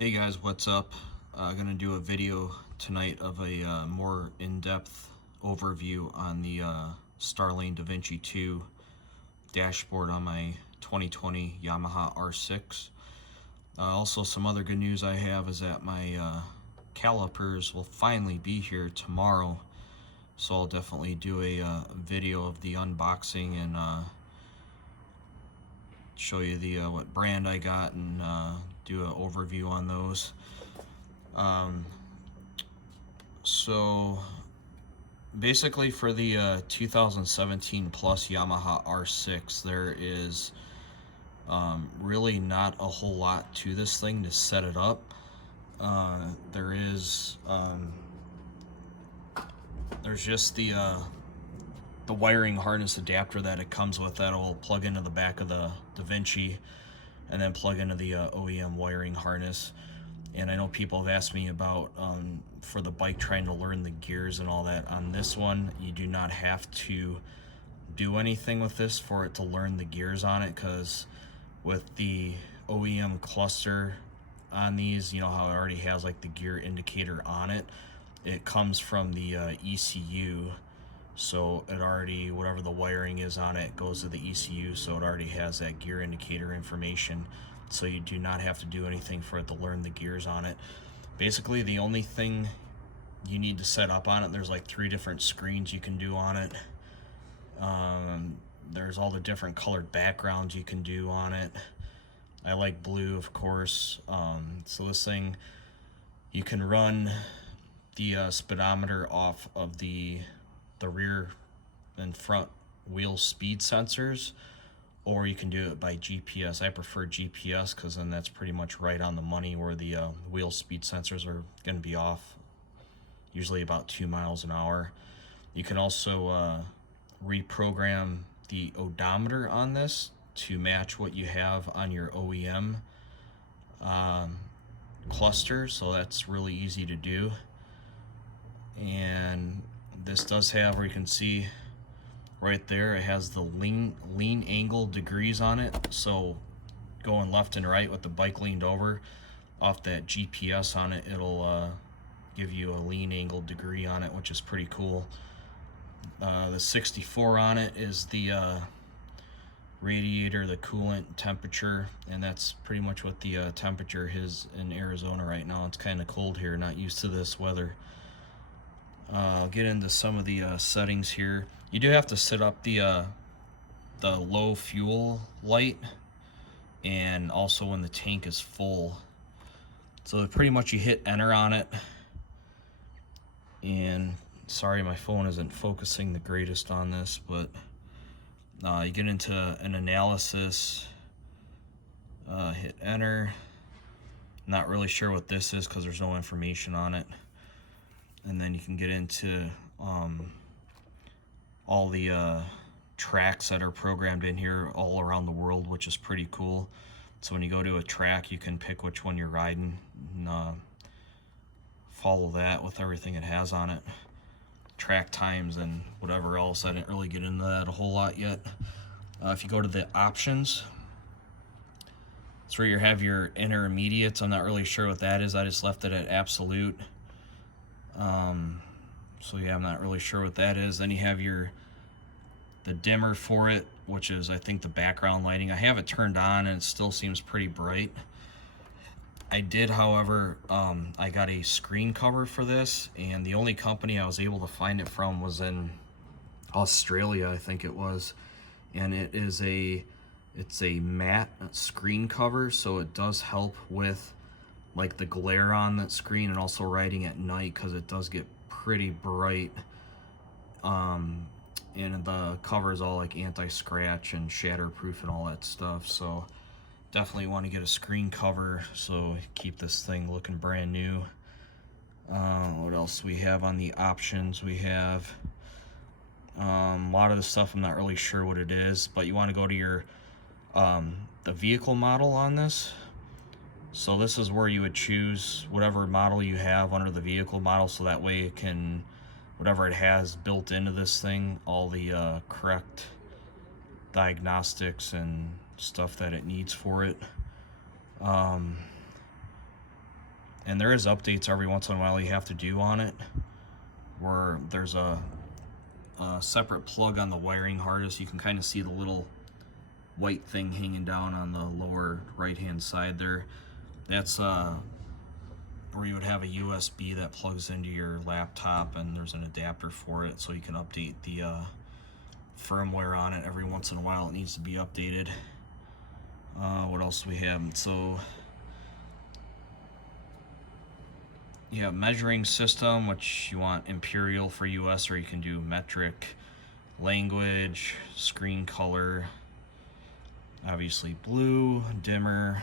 Hey guys, what's up? Gonna do a video tonight of a more in-depth overview on the Starlane Davinci 2 dashboard on my 2020 Yamaha R6. Also, some other good news I have is that my calipers will finally be here tomorrow, so I'll definitely do a video of the unboxing and show you the what brand I got and do an overview on those. So basically for the 2017 Plus Yamaha R6, there is really not a whole lot to this thing to set it up. There's just the wiring harness adapter that it comes with that will plug into the back of the Davinci and then plug into the OEM wiring harness. And I know people have asked me about for the bike trying to learn the gears and all that. On this one, you do not have to do anything with this for it to learn the gears on it, because with the OEM cluster on these, you know how it already has like the gear indicator on it. It comes from the ECU, so it already, whatever the wiring is on it, goes to the ECU, so it already has that gear indicator information. So you do not have to do anything for it to learn the gears on it. Basically, the only thing you need to set up on it, there's like 3 different screens you can do on it. There's all the different colored backgrounds you can do on it. I like blue, of course. So this thing, you can run the speedometer off of the rear and front wheel speed sensors, or you can do it by GPS. I prefer GPS because then that's pretty much right on the money, where the wheel speed sensors are going to be off usually about 2 miles an hour. You can also reprogram the odometer on this to match what you have on your OEM cluster, so that's really easy to do. And this does have, where you can see right there, it has the lean angle degrees on it, so going left and right with the bike leaned over, off that GPS on it, it'll give you a lean angle degree on it, which is pretty cool. The 64 on it is the radiator, the coolant temperature, and that's pretty much what the temperature is in Arizona right now. It's kind of cold here, not used to this weather. I'll get into some of the settings here. You do have to set up the low fuel light, and also when the tank is full. So pretty much you hit enter on it, and sorry my phone isn't focusing the greatest on this, but you get into an analysis, hit enter. Not really sure what this is because there's no information on it. And then you can get into all the tracks that are programmed in here all around the world, which is pretty cool. So when you go to a track, you can pick which one you're riding and follow that with everything it has on it. Track times and whatever else. I didn't really get into that a whole lot yet. If you go to the options, it's where you have your intermediates. I'm not really sure what that is. I just left it at absolute. So yeah, I'm not really sure what that is. Then you have the dimmer for it, which is, I think, the background lighting. I have it turned on and it still seems pretty bright. I did, however, I got a screen cover for this, and the only company I was able to find it from was in Australia, I think it was. And it's a matte screen cover, so it does help with like the glare on that screen, and also riding at night, because it does get pretty bright. And the cover is all like anti-scratch and shatterproof and all that stuff, so definitely want to get a screen cover so keep this thing looking brand new. What else we have on the options? We have a lot of the stuff I'm not really sure what it is, but you want to go to your the vehicle model on this. So this is where you would choose whatever model you have under the vehicle model, so that way it can, whatever it has built into this thing, all the correct diagnostics and stuff that it needs for it. And there is updates every once in a while you have to do on it, where there's a separate plug on the wiring harness. You can kind of see the little white thing hanging down on the lower right hand side there. That's where you would have a USB that plugs into your laptop, and there's an adapter for it, so you can update the firmware on it every once in a while. It needs to be updated. What else do we have? So you have measuring system, which you want imperial for US, or you can do metric, language, screen color, obviously blue, dimmer.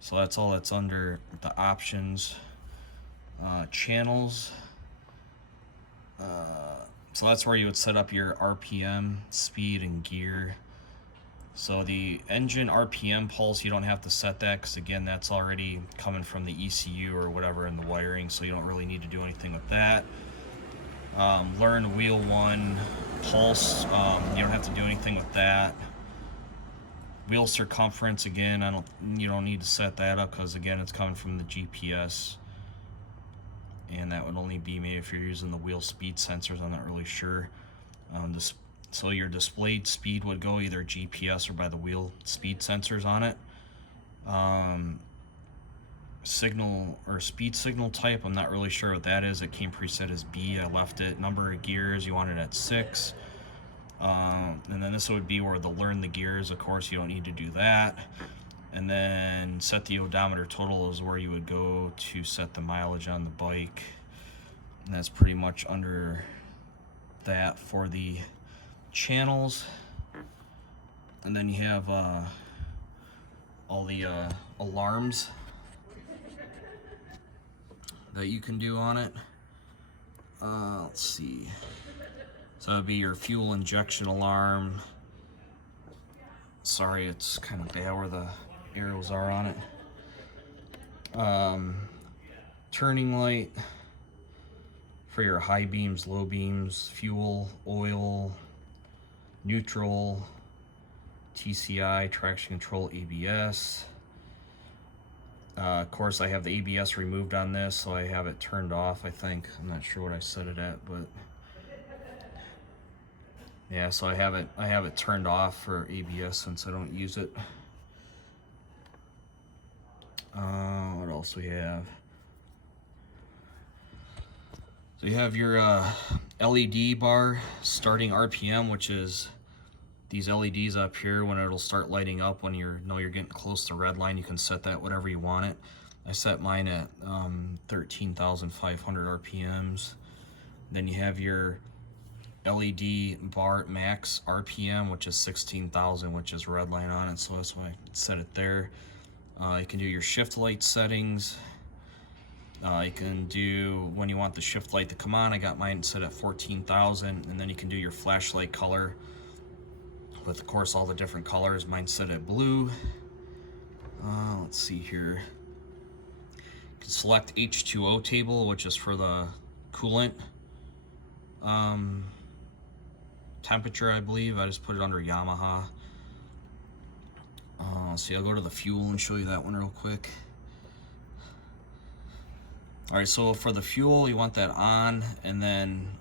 So that's all that's under the options. Channels. So that's where you would set up your RPM, speed, and gear. So the engine RPM pulse, you don't have to set that, because again, that's already coming from the ECU or whatever in the wiring, so you don't really need to do anything with that. Learn wheel 1 pulse, you don't have to do anything with that. Wheel circumference, again, you don't need to set that up, because again, it's coming from the GPS, and that would only be maybe if you're using the wheel speed sensors. I'm not really sure. So your displayed speed would go either GPS or by the wheel speed sensors on it. Signal or speed signal type, I'm not really sure what that is. It came preset as B. I left it. Number of gears, you want it at 6. And then this would be where the learn the gears. Of course, you don't need to do that. And then set the odometer total is where you would go to set the mileage on the bike. And that's pretty much under that for the channels. And then you have all the alarms that you can do on it. Let's see. So that would be your fuel injection alarm. Sorry, it's kind of bad where the arrows are on it. Turning light for your high beams, low beams, fuel, oil, neutral, TCI, traction control, ABS. Of course, I have the ABS removed on this, so I have it turned off, I think. I'm not sure what I set it at, but yeah, so I have it turned off for ABS since I don't use it. What else we have? So you have your LED bar starting RPM, which is these LEDs up here. When it'll start lighting up when you're getting close to red line, you can set that whatever you want it. I set mine at 13,500 RPMs. Then you have your LED bar max RPM, which is 16,000, which is red line on it, so that's why I set it there. You can do your shift light settings. You can do when you want the shift light to come on. I got mine set at 14,000, and then you can do your flashlight color with, of course, all the different colors. Mine's set at blue. Let's see here. You can select H2O table, which is for the coolant temperature, I believe. I just put it under Yamaha. See, I'll go to the fuel and show you that one real quick. Alright, so for the fuel, you want that on, and then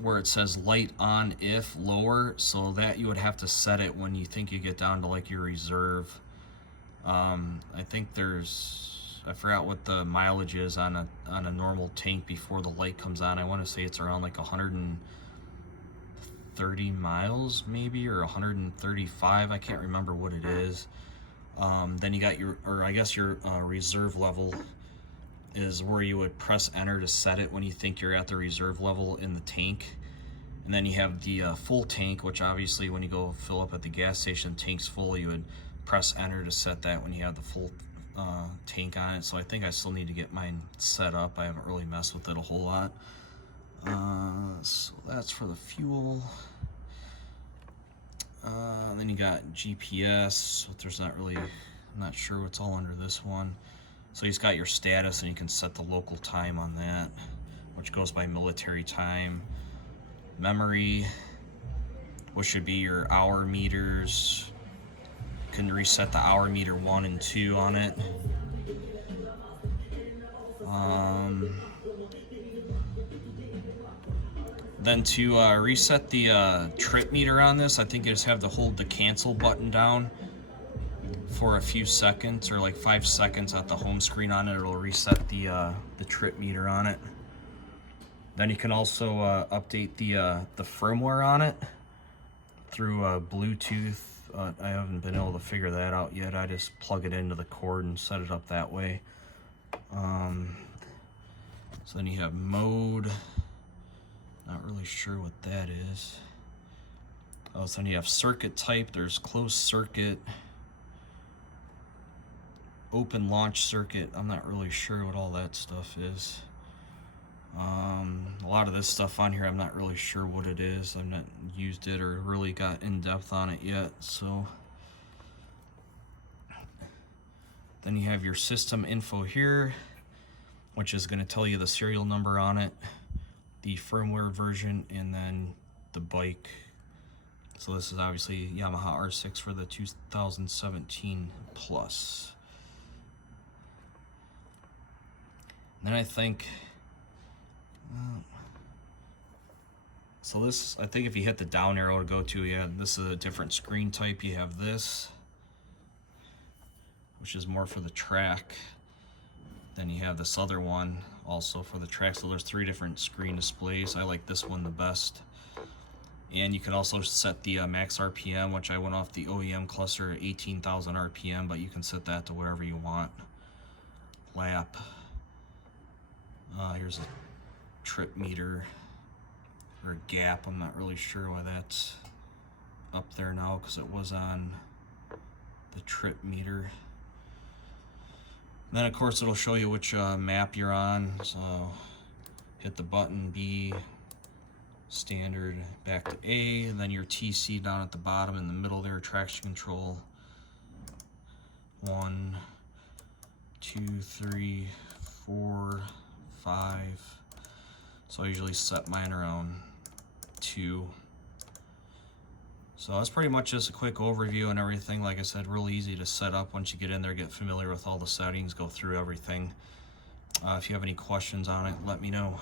where it says light on if lower, so that you would have to set it when you think you get down to like your reserve. I think I forgot what the mileage is on a normal tank before the light comes on. I want to say it's around like 130 miles maybe, or 135. I can't remember what it is. Then you got your reserve level is where you would press enter to set it when you think you're at the reserve level in the tank. And then you have the full tank, which obviously when you go fill up at the gas station, tank's full, you would press enter to set that when you have the full tank on it. So I think I still need to get mine set up. I haven't really messed with it a whole lot. So that's for the fuel. Then you got GPS, but there's not really, I'm not sure what's all under this one. So you've got your status, and you can set the local time on that, which goes by military time. Memory, which should be your hour meters. You can reset the hour meter 1 and 2 on it. Then to reset the trip meter on this, I think you just have to hold the cancel button down for a few seconds, or like 5 seconds at the home screen on it. It'll reset the trip meter on it. Then you can also update the firmware on it through Bluetooth. I haven't been able to figure that out yet. I just plug it into the cord and set it up that way. So then you have mode. Not really sure what that is. Oh, so then you have circuit type. There's closed circuit, open launch circuit. I'm not really sure what all that stuff is. A lot of this stuff on here, I'm not really sure what it is. I've not used it or really got in depth on it yet. So then you have your system info here, which is going to tell you the serial number on it, the firmware version, and then the bike. So this is obviously Yamaha R6 for the 2017 Plus. And then I think, so this, I think if you hit the down arrow to go to, yeah, this is a different screen type. You have this, which is more for the track. Then you have this other one also for the track. So there's 3 different screen displays. I like this one the best. And you can also set the max RPM, which I went off the OEM cluster at 18,000 RPM, but you can set that to whatever you want. Lap. Here's a trip meter, or gap. I'm not really sure why that's up there now, because it was on the trip meter. Then of course it'll show you which map you're on. So hit the button B, standard, back to A, and then your TC down at the bottom in the middle there, traction control. 1, 2, 3, 4, 5. So I usually set mine around 2. So that's pretty much just a quick overview and everything. Like I said, really easy to set up once you get in there, get familiar with all the settings, go through everything. If you have any questions on it, let me know.